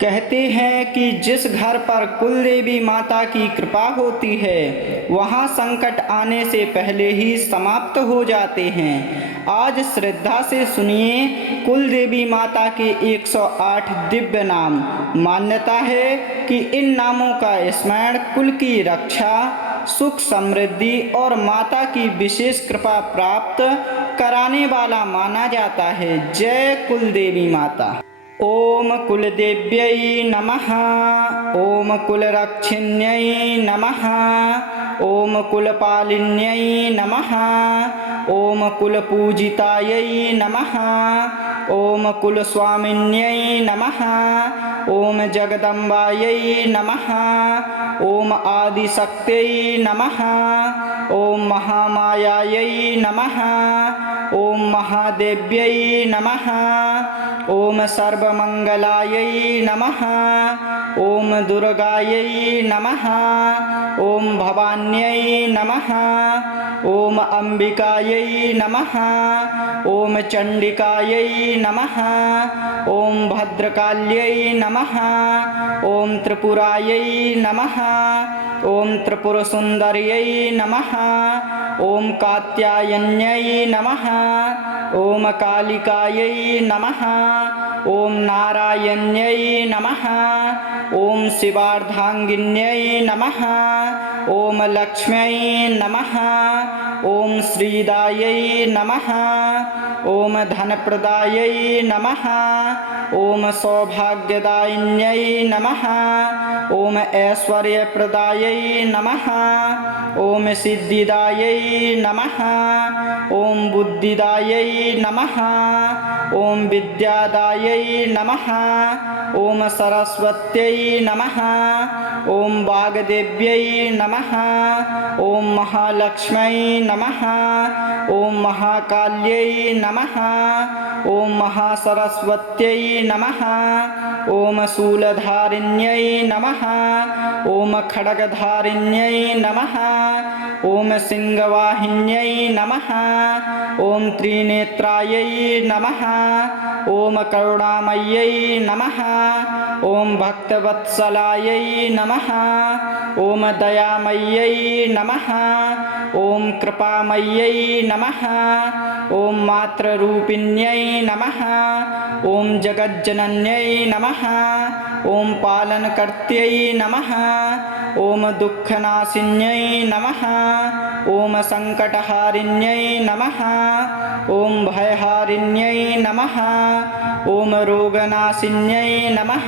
कहते हैं कि जिस घर पर कुल देवी माता की कृपा होती है वहाँ संकट आने से पहले ही समाप्त हो जाते हैं। आज श्रद्धा से सुनिए कुल देवी माता के 108 दिव्य नाम। मान्यता है कि इन नामों का स्मरण कुल की रक्षा, सुख समृद्धि और माता की विशेष कृपा प्राप्त कराने वाला माना जाता है। जय कुल देवी माता। ओम कुलदेव्यै नमः। ओम कुलरक्षिण्यै नमः। ओम कुलपालिन्यै नमः। ओम कुलपूजितायै नमः। ओम कुलस्वामिन्यै नमः। ओम जगदम्बायै नमः। ओम आदिशक्त्यै नमः। ओम महामायायै नमः। ओम महादेव्यै नमः। ओम सर्वमंगलायै नमः। ओम दुर्गायै नमः। ओम भवान्यै नमः। ओम अंबिकायै नमः। ओम चंडिकायै नमः। ओम भद्रकाल्यै नमः। ओम त्रिपुरायै नमः। ओम त्रिपुरसुंदर्यै नमः। ओम कात्यायन्यै नमः। ओम कालिकायै नमः। ओम नारायण्यै नमः। ओम शिवार्धांगिन्यै नमः। ओम लक्ष्म्यै नमः। ओम श्रीदायै नमः। ओम धनप्रदायै नमः। ओम सौभाग्यदायिन्यै नमः। ओम ऐश्वर्यप्रदायै नमः। ओम सिद्धिदायै नमः। ओम बुद्धिदायै नमः। ओम विद्यादायै नमः। ओम सरस्वत्यै नमः। ओम वाग्देव्यै नमः। ओम महालक्ष्म्यै नमः। ओम महाकाल्यै नमः। ओम महासरस्वत्यै नमः। ओम शूलधारिण्यै नमः। ओम खड्गधारिण्यै नमः। ओम सिंहवाहिन्यै नमः। ओम त्रिनेत्रायै नमः। ओम करुणामय्यै नमः। ओम भक्तवत्सलायै नमः। ओम दयामय्यै नमः। ओम कृपामय्यै नमः। ओम मातृरूपिण्यै नमः। ओम जगज्जनन्यै नमः। ओम पालनकर्त्यै नमः। ओम दुःखनाशिन्यै नमः। ओम संकटहारिण्यै नमः। ओम भयहारिण्यै नमः। ओम रोगनाशिन्यै नमः।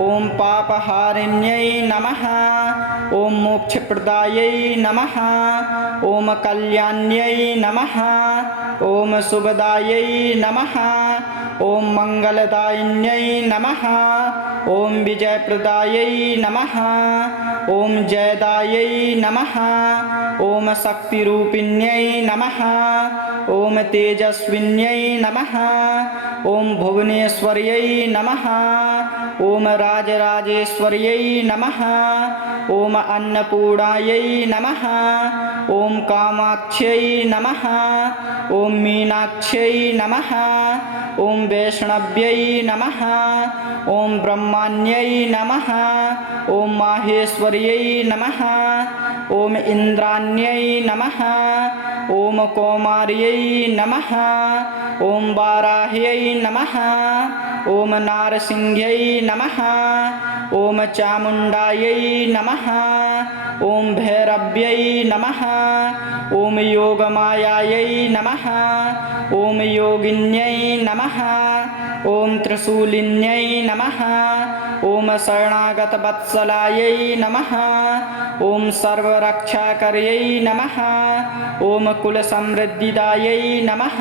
ओम पापहारिण्यै नमः। ओम मोक्षप्रदायै नमः। ओम कल्याण्यै नमः। ओम शुभदायै नमः। ओम मंगलदायिन्यै नमः। ओम विजयप्रदायै नमः। ओम जयदायै नमः। ओम शक्तिरूपिण्यै नमः। ओम तेजस्विन्यै नमः। ओम भुवनेश्वर्यै नमः। ओम राजराजेश्वर्यै नमः। ओम अन्नपूर्णायै नमः। ओम कामाक्ष्यै नमः। ओम मीनाक्ष्यै नमः। ओम वैष्णव्यै नमः। ओम ब्रह्माण्यै नमः। ओम माहेश्वर्यै नमः। ओम इंद्राण्यै नमः। ओम कौमार्यै नमः। ओम वाराह्यै नमः। ओम नारसिंह्यै नमः। ओम चामुण्डायै नमः। ओम भैरव्यै नमः। ओम योगमायायै नमः। ओम योगिन्यै नमः। ओम त्रिशूलिन्यै नमः। ओम शरणागतवत्सलायै नमः। ओम सर्वरक्षाकर्यै नमः। ओम कुलसमृद्धिदायै नमः।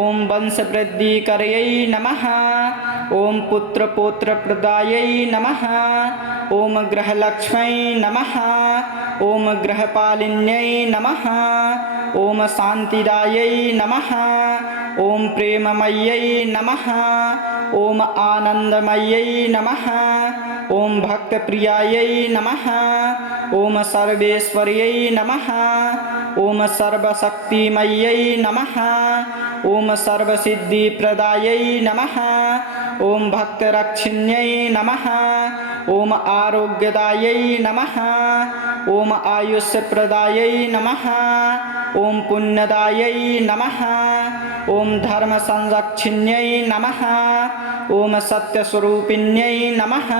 ओम वंशवृद्धिकर्यै नमः। ओम पुत्रपौत्रप्रदायै नमः। ओम गृहलक्ष्म्यै नमः। ओम गृहपालिन्यै नमः। ओम शान्तिदायै नमः। ओम प्रेममय्यै नमः। ओम आनन्दमय्यै नमः। ओम भक्तप्रियायै नमः। ओम सर्वेश्वर्यै नमः। ओम सर्वशक्तिमय्यै नमः। ओम सर्वसिद्धिप्रदायै नमः। ॐ भक्तरक्षिण्यै नमः। ॐ आरोग्यदायै नमः। ॐ आयुष्यप्रदायै नमः। ॐ पुण्यदायै नमः। ॐ धर्मसंरक्षिण्यै नमः। ॐ सत्यस्वरूपिण्यै नमः।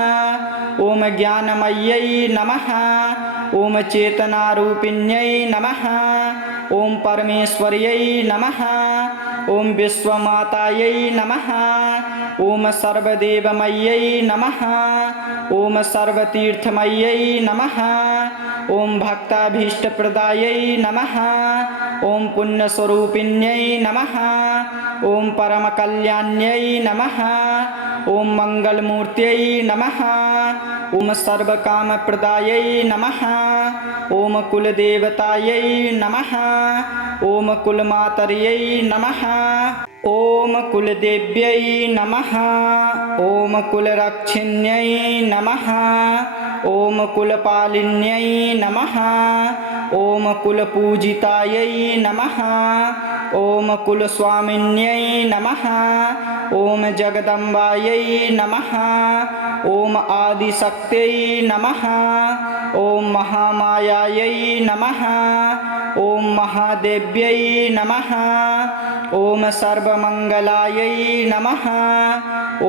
ॐ ज्ञानमय्यै नमः। ॐ चेतनारूपिण्यै नमः। ॐ परमेश्वर्यै नमः। ॐ विश्वमातायै नमः। ॐ सर्वदेवमय्यै नमः। ॐ सर्वतीर्थमय्यै नमः। ॐ भक्ताभीष्टप्रदायै नमः। ॐ पुण्यस्वरूपिण्यै नमः। ॐ परमकल्याण्यै नमः। ॐ मङ्गलमूर्त्यै नमः। ॐ सर्वकामप्रदायै नमः। ॐ कुलदेवतायै नमः। ॐ कुलमातर्यै नमः। ॐ कुलदेव्यै नमः। ॐ कुलरक्षिण्यै नमः। ॐ कुलपालिन्यै नमः। ॐ कुलपूजितायै नमः। ॐ कुलस्वामिन्यै नमः। ॐ जगदम्बायै नमः। ॐ आदिशक्त्यै नमः। ॐ महामायायै नमः। ॐ महादेव्यै नमः। ॐ सर्वमङ्गलायै नमः।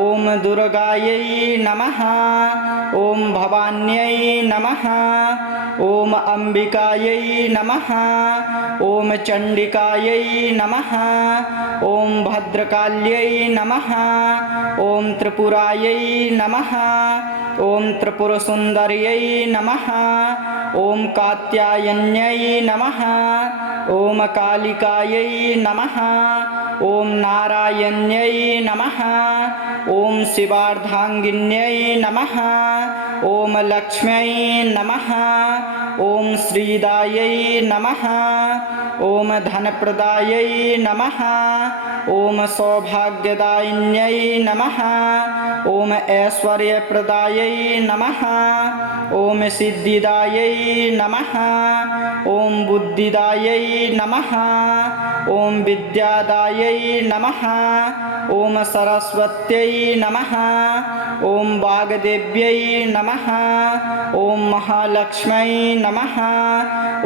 ॐ दुर्गायै नमः। ॐ भवान्यै नमः। ॐ अम्बिकायै नमः। ॐ चण्डिकायै नमः। ॐ भद्रकाल्यै नमः। ॐ त्रिपुरायै नमः। ॐ त्रिपुरसुन्दर्यै नमः। ॐ कात्यायन्यै नमः। ॐ कालिकायै नमः। ॐ नारायण्यै नमः। ॐ शिवार्धाङ्गिन्यै नमः। ॐ लक्ष्म्यै नमः। ॐ श्रीदायै नमः। ॐ धनप्रदायै नमः। ॐ सौभाग्यदायिन्यै नमः। ॐ ऐश्वर्यप्रदायै नमः। ॐ सिद्धिदायै नमः। ॐ बुद्धिदायै नमः। ॐ विद्यादायै नमः। ॐ सरस्वत्यै नमः। ॐ वाग्देव्यै नमः। ॐ महालक्ष्म्यै नमः।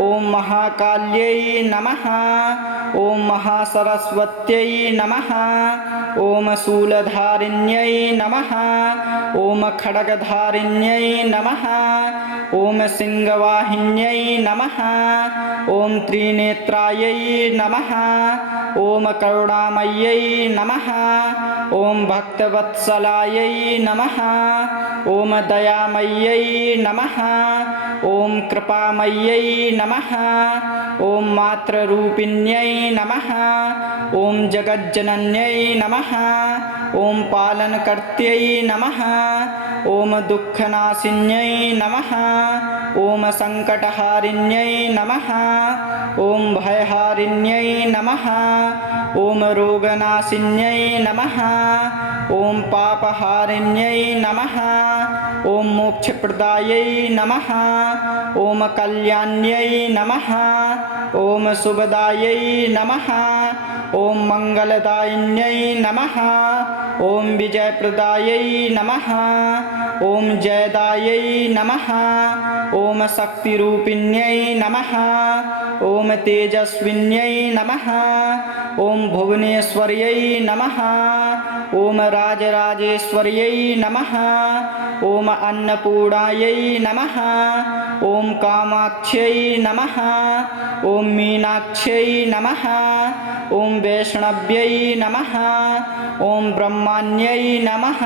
ॐ महाकाल्यै नमः। ॐ महासरस्वत्यै नमः। ॐ शूलधारिण्यै नमः। ॐ खड्गधारिण्यै नमः। ॐ सिंहवाहिन्यै नमः। ॐ त्रिनेत्रायै नमः। ॐ करुणामय्यै नमः। ॐ भक्तवत्सलायै नमः। ॐ दयामय्यै नमः। ॐ कृपामय्यै नमः। ॐ मातृरूपिण्यै नमः। ॐ जगज्जनन्यै नमः। ॐ पालनकर्त्यै नमः। ॐ दुःखनाशिन्यै नमः। ॐ सङ्कटहारिण्यै नमः। ॐ भयहारिण्यै नमः। ॐ रोगनाशिन्यै नमः। ॐ पापहारिण्यै नमः। ॐ मोक्षप्रदायै नमः। ॐ कल्याण्यै नमः। ॐ शुभदायै नमः। ॐ मङ्गलदायिन्यै नमः। ॐ विजयप्रदायै नमः। ॐ जयदायै नमः। ॐ शक्तिरूपिण्यै नमः। ॐ तेजस्विन्यै नमः। ॐ भुवनेश्वर्यै नमः। ॐ राजराजेश्वर्यै नमः। ॐ अन्नपूर्णायै नमः। ॐ कामाक्ष्यै नमः। ॐ मीनाक्ष्यै नमः। ॐ वैष्णव्यै नमः। ॐ ब्रह्माण्यै नमः।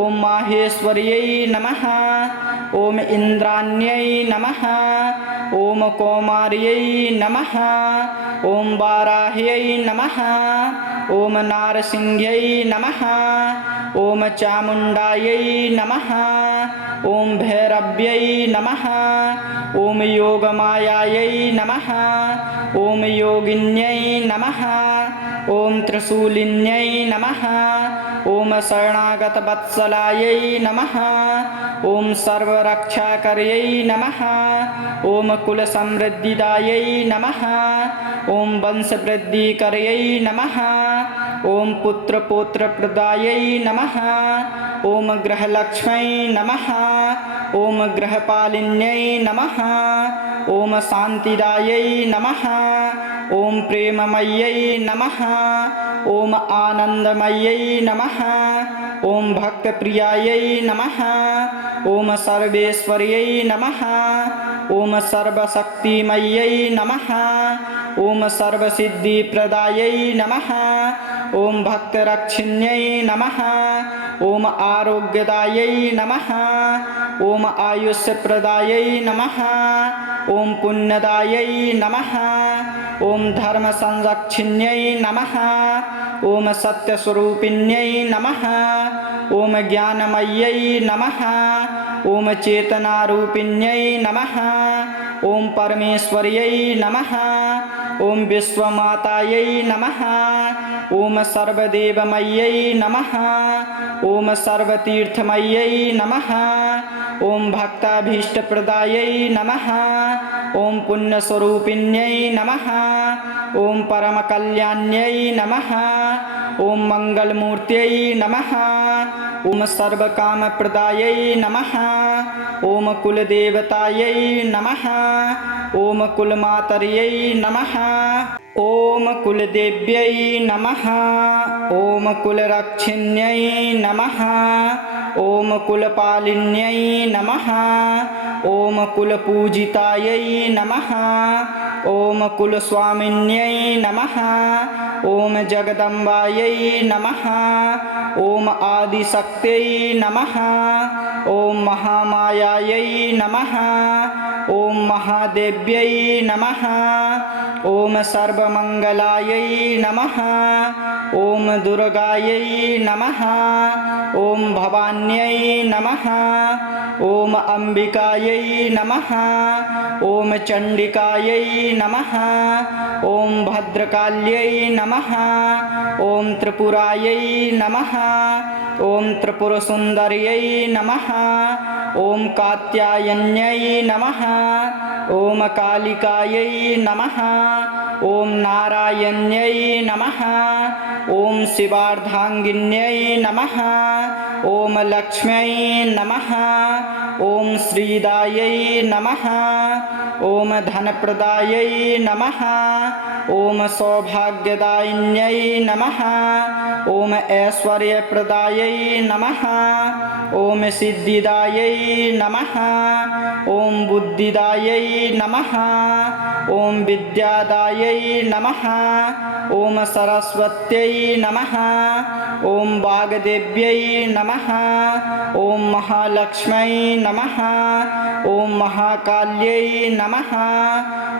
ॐ माहेश्वर्यै नमः। ॐ इन्द्राण्यै नमः। ॐ कौमार्यै नमः। ॐ वाराह्यै नमः। ॐ नारसिंह्यै नमः। ॐ चामुण्डायै नमः। ॐ भैरव्यै नमः। ॐ योगमायायै नमः। ॐ योगिन्यै नमः। ॐ त्रिशूलिन्यै नमः। ॐ शरणागतवत्सलायै नमः। ॐ सर्वरक्षाकर्यै नमः। ॐ कुलसमृद्धिदायै नमः। ॐ वंशवृद्धिकर्यै नमः। ॐ पुत्रपौत्रप्रदायै नमः ॐ गृहलक्ष्म्यै नमः ॐ गृहपालिन्यै नमः ॐ शान्तिदायै नमः ॐ प्रेममय्यै नमः ॐ आनन्दमय्यै नमः ॐ भक्तप्रियायै नमः ॐ सर्वेश्वर्यै नमः ॐ सर्वशक्तिमय्यै नमः ॐ सर्वसिद्धिप्रदायै नमः ॐ भक्तरक्षिण्यै नमः ॐ आरोग्यदायै नमः ॐ आयुष्यप्रदायै नमः ॐ पुण्यदायै नमः ॐ धर्मसंरक्षिण्यै नमः ॐ सत्यस्वरूपिण्यै नमः ॐ ज्ञानमय्यै नमः ॐ चेतनारूपिण्यै नमः ॐ परमेश्वर्यै नमः ॐ विश्वमातायै नमः ॐ सर्वदेवमय्यै नमः ॐ सर्वतीर्थमय्यै नमः ॐ भक्ताभीष्टप्रदायै नमः ॐ पुण्यस्वरूपिण्यै नमः ॐ परमकल्याण्यै नमः ॐ मङ्गलमूर्त्यै नमः ॐ सर्वकामप्रदायै नमः ॐ कुलदेवतायै नमः ॐ कुलमातर्यै नमः ॐ कुलदेव्यै नमः ॐ कुलरक्षिण्यै नमः ॐ कुलपालिन्यै नमः ॐ कुलपूजितायै नमः ॐ कुलस्वामिन्यै नमः ॐ जगदम्बायै नमः ॐ आदिशक्त्यै नमः ॐ महामायायै नमः ॐ महादेव्यै नमः ॐ सर्वमङ्गलायै नमः ॐ दुर्गायै नमः ॐ भवान्यै नमः ॐ अम्बिकायै नमः ॐ चण्डिकायै नमः ॐ भद्रकाल्यै नमः ॐ त्रिपुरायै नमः ॐ त्रिपुरसुन्दर्यै नमः ॐ कात्यायन्यै नमः ॐ कालिकायै नमः ॐ नारायण्यै नमः ॐ शिवार्धाङ्गिन्यै नमः ॐ लक्ष्म्यै नमः ॐ श्रीदायै नमः ॐ धनप्रदायै नमः ॐ सौभाग्यदायिन्यै नमः ॐ ऐश्वर्यप्रदायै नमः ॐ सिद्धिदायै नमः ॐ बुद्धिदायै नमः ॐ विद्यादायै नमः ॐ सरस्वत्यै नमः ॐ वाग्देव्यै नमः ॐ महालक्ष्म्यै नमः ॐ महाकाल्यै नमः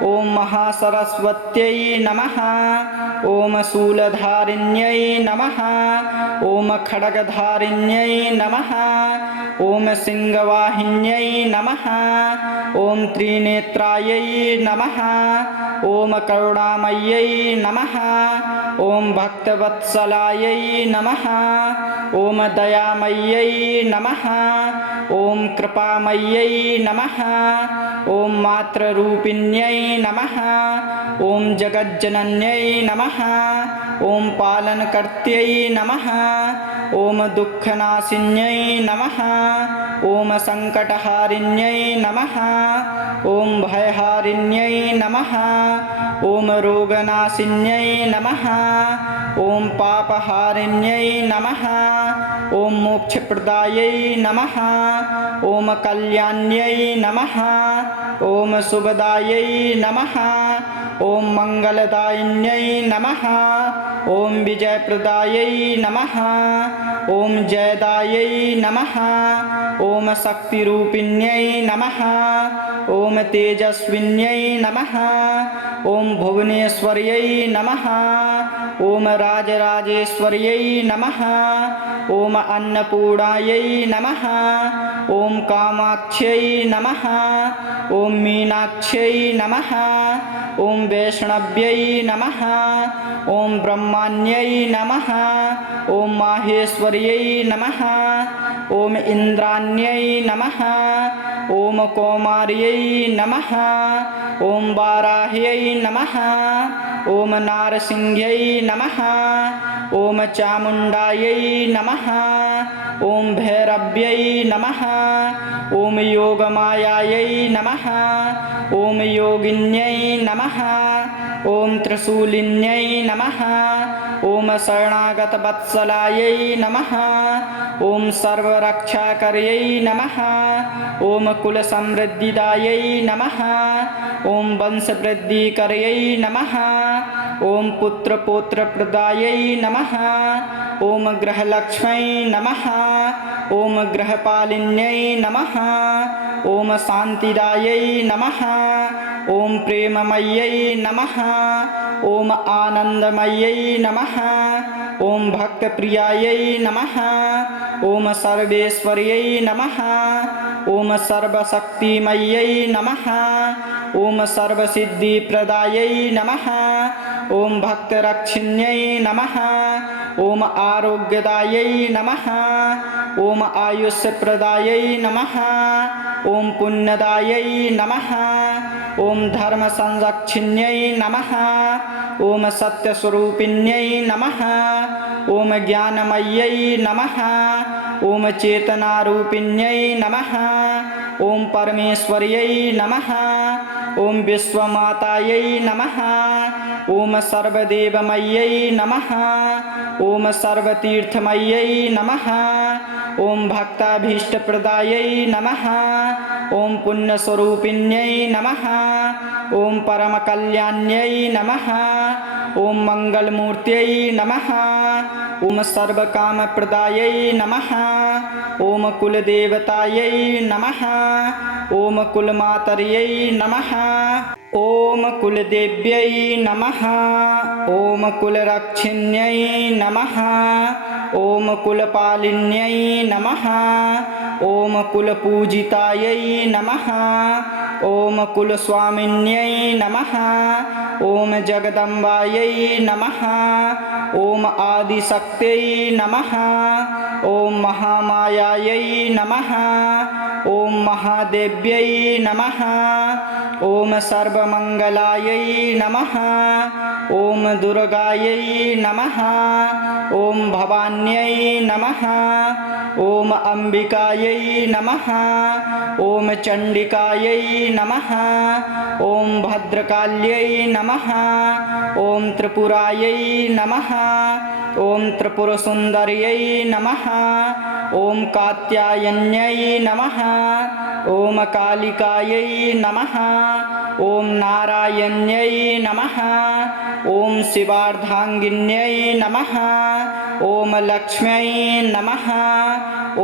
ॐ महासरस्वत्यै नमः ॐ शूलधारिण्यै नमः ॐ खड्गधारिण्यै नमः ॐ सिंहवाहिन्यै नमः ॐ त्रिनेत्रायै नमः ॐ करुणामय्यै नमः ॐ भक्तवत्सलायै नमः ॐ दयामय्यै नमः ॐ कृपामय्यै नमः ॐ मातृरूपिण्यै नमः ॐ जगज्जनन्यै नमः ॐ पालनकर्त्यै नमः ॐ दुःखनाशिन्यै नमः ॐ सङ्कटहारिण्यै नमः ॐ भयहारिण्यै नमः ॐ रोगनाशिन्यै नमः ॐ पापहारिण्यै नमः ॐ मोक्षप्रदायै नमः ॐ कल्याण्यै नमः ॐ शुभदायै नमः ॐ मङ्गलदायिन्यै नमः ॐ विजयप्रदायै नमः ॐ जयदायै नमः ॐ शक्तिरूपिण्यै नमः ॐ तेजस्विन्यै नमः ॐ भुवनेश्वर्यै नमः ॐ राजराजेश्वर्यै नमः ॐ अन्नपूर्णायै नमः ॐ कामाक्ष्यै नमः ॐ मीनाक्ष्यै नमः ॐ वैष्णव्यै नमः ॐ ब्रह्माण्यै नमः ॐ माहेश्वर्यै नमः ॐ इन्द्राण्यै हिरण्याण्यै नमः ॐ कौमार्यै नमः ॐ वाराह्यै नमः ॐ नारसिंह्यै नमः ॐ चामुण्डायै नमः ॐ भैरव्यै नमः ॐ योगमायायै नमः ॐ योगिन्यै नमः ॐ त्रिशूलिन्यै नमः ॐ शरणागतवत्सलायै नमः ॐ सर्वरक्षाकर्यै नमः ॐ कुलसमृद्धिदायै नमः ॐ वंशवृद्धिकर्यै नमः ॐ पुत्रपौत्रप्रदायै नमः ॐ गृहलक्ष्मै नमः ॐ गृहपालिन्यै नमः ॐ शान्तिदायै नमः ॐ प्रेममय्यै नमः ॐ आनन्दमय्यै नमः ॐ भक्तप्रियायै नमः ॐ सर्वेश्वर्यै नमः ॐ सर्वशक्तिमय्यै नमः ॐ सर्वसिद्धिप्रदायै नमः ॐ भक्तरक्षिण्यै नमः ॐ आरोग्यदायै नमः ॐ आयुष्यप्रदायै नमः ॐ पुण्यदायै नमः ॐ धर्मसंरक्षिण्यै नमः ॐ सत्यस्वरूपिण्यै नमः ॐ ज्ञानमय्यै नमः ॐ चेतनारूपिण्यै नमः ॐ परमेश्वर्यै नमः ॐ विश्वमातायै नमः ॐ सर्वदेवमय्यै नमः ॐ सर्वतीर्थमय्यै नमः ॐ भक्ताभीष्टप्रदायै नमः ॐ पुण्यस्वरूपिण्यै नमः ॐ परमकल्याण्यै नमः ॐ मङ्गलमूर्त्यै नमः ॐ सर्वकामप्रदायै नमः ॐ कुलदेवतायै नमः ॐ कुलमातर्यै नमः ॐ कुलदेव्यै नमः ॐ कुलरक्षिण्यै नमः ॐ कुलपालिन्यै नमः ॐ कुलपूजितायै नमः ॐ कुलस्वामिन्यै नमः ॐ जगदम्बायै नमः ॐ आदिशक्त्यै नमः ॐ महामायायै नमः ॐ महादेव्यै नमः ॐ सर्वमङ्गलायै नमः ॐ दुर्गायै नमः ॐ भवान्यै नमः ॐ अम्बिकायै नमः ॐ चण्डिकायै नमः ॐ भद्रकाल्यै नमः ॐ त्रिपुरायै नमः ॐ त्रिपुरसुन्दर्यै नमः ॐ कात्यायन्यै नमः ॐ कालिकायै नमः ॐ नारायण्यै नमः ॐ शिवार्धाङ्गिन्यै नमः ॐ लक्ष्म्यै नमः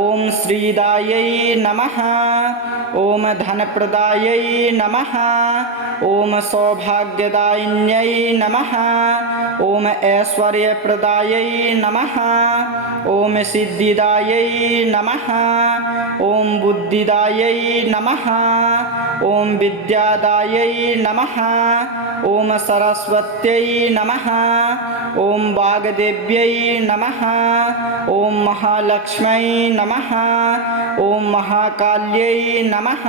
ॐ श्रीदायै नमः ॐ धनप्रदायै नमः ॐ सौभाग्यदायिन्यै नमः ॐ ऐश्वर्यप्रदायै नमः ॐ सिद्धिदायै नमः ॐ बुद्धिदायै नमः ॐ विद्यादायै नमः ॐ सरस्वत्यै नमः ॐ वाग्देव्यै नमः ॐ महालक्ष्म्यै नमः ॐ महाकाल्यै नमः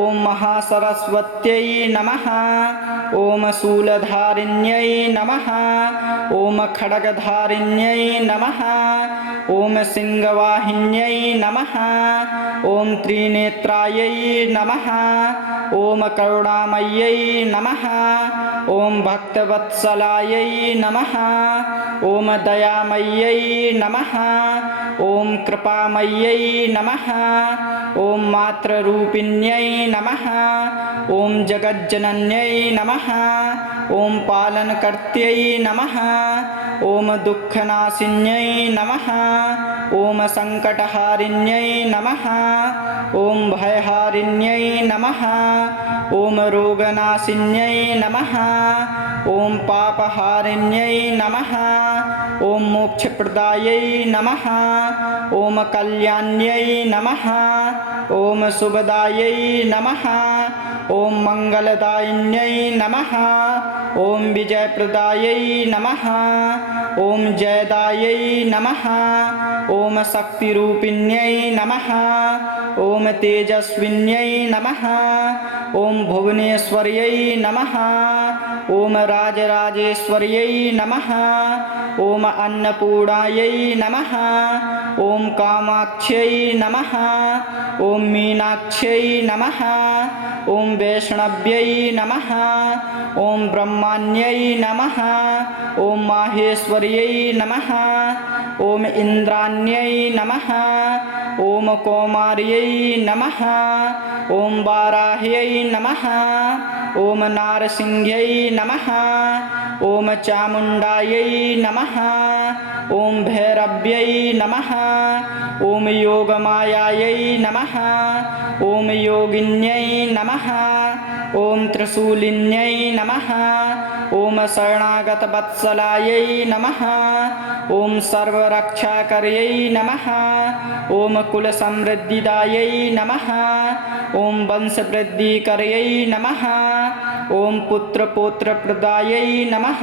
ॐ महासरस्वत्यै नमः ॐ शूलधारिण्यै नमः ॐ खड्गधारिण्यै नमः ॐ सिंहवाहिन्यै नमः ॐ त्रिनेत्रायै नमः ॐ करुणामय्यै नमः ॐ भक्तवत्सलायै नमः ॐ दयामय्यै नमः ॐ कृपामय्यै नमः ॐ मातृरूपिण्यै नमः ॐ जगज्जनन्यै नमः ॐ पालनकर्त्यै नमः ॐ दुःखनाशिन्यै नमः ॐ सङ्कटहारिण्यै नमः ॐ भयहारिण्यै नमः ॐ रोगनाशिन्यै नमः ॐ पापहारिण्यै नमः ॐ मोक्षप्रदायै नमः ॐ कल्याण्यै नमः ॐ शुभदायै नमः ॐ मङ्गलदायिन्यै नमः ॐ विजयप्रदायै नमः ॐ जयदायै नमः ॐ शक्तिरूपिण्यै नमः ॐ तेजस्विन्यै नमः ॐ भुवनेश्वर्यै नमः ॐ राजराजेश्वर्यै नमः ॐ अन्नपूर्णायै नमः ॐ कामाक्ष्यै नमः ॐ मीनाक्ष्यै नमः ॐ वैष्णव्यै नमः ॐ ब्रह्मण्यै नमः ॐ माहेश्वर्यै नमः ॐ इन्द्राण्यै नमः ॐ कौमार्यै नमः ॐ वाराह्यै नमः ॐ नारसिंह्यै नमः ॐ चामुण्डायै नमः ॐ भैरव्यै नमः ॐ योगमायायै नमः ॐ योगिन्यै नमः ॐ त्रिशूलिन्यै नमः ॐ शरणागतवत्सलायै नमः ॐ सर्वरक्षाकर्यै नमः ॐ कुलसमृद्धिदायै नमः ॐ वंशवृद्धिकर्यै नमः ॐ पुत्रपौत्रप्रदायै नमः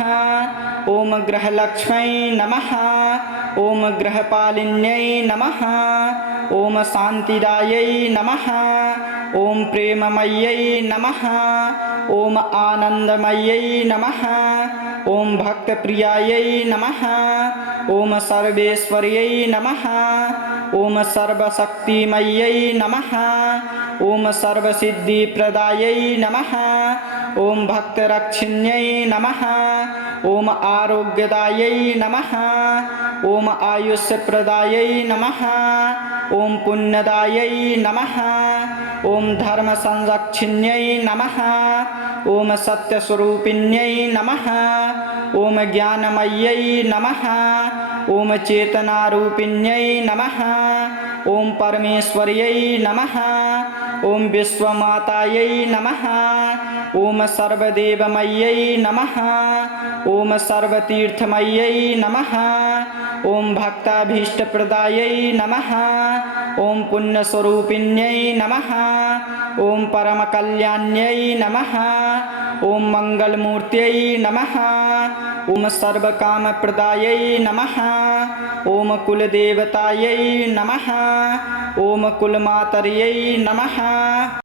ॐ गृहलक्ष्मै नमः ॐ गृहपालिन्यै नमः ॐ शान्तिदायै नमः ॐ प्रेममय्यै नमः ॐ आनन्दमय्यै नमः ॐ भक्तप्रियायै नमः ॐ सर्वेश्वर्यै नमः ॐ सर्वशक्तिमय्यै नमः ॐ सर्वसिद्धिप्रदायै नमः ॐ भक्तरक्षिण्यै नमः ॐ आरोग्यदायै नमः ॐ आयुष्यप्रदायै नमः ॐ पुण्यदायै नमः ॐ धर्मसंरक्षिण्यै नमः ॐ सत्यस्वरूपिण्यै नमः ॐ ज्ञानमय्यै नमः ॐ चेतनारूपिण्यै नमः ॐ परमेश्वर्यै नमः ॐ विश्वमातायै नमः ॐ सर्वदेवमय्यै नमः ॐ सर्वतीर्थमय्यै नमः ॐ भक्ताभीष्टप्रदायै नमः ॐ पुण्यस्वरूपिण्यै नमः ॐ परमकल्याण्यै नमः ॐ मङ्गलमूर्त्यै नमः ॐ सर्वकामप्रदायै नमः ॐ कुलदेवतायै नमः ॐ कुलमातर्यै नमः।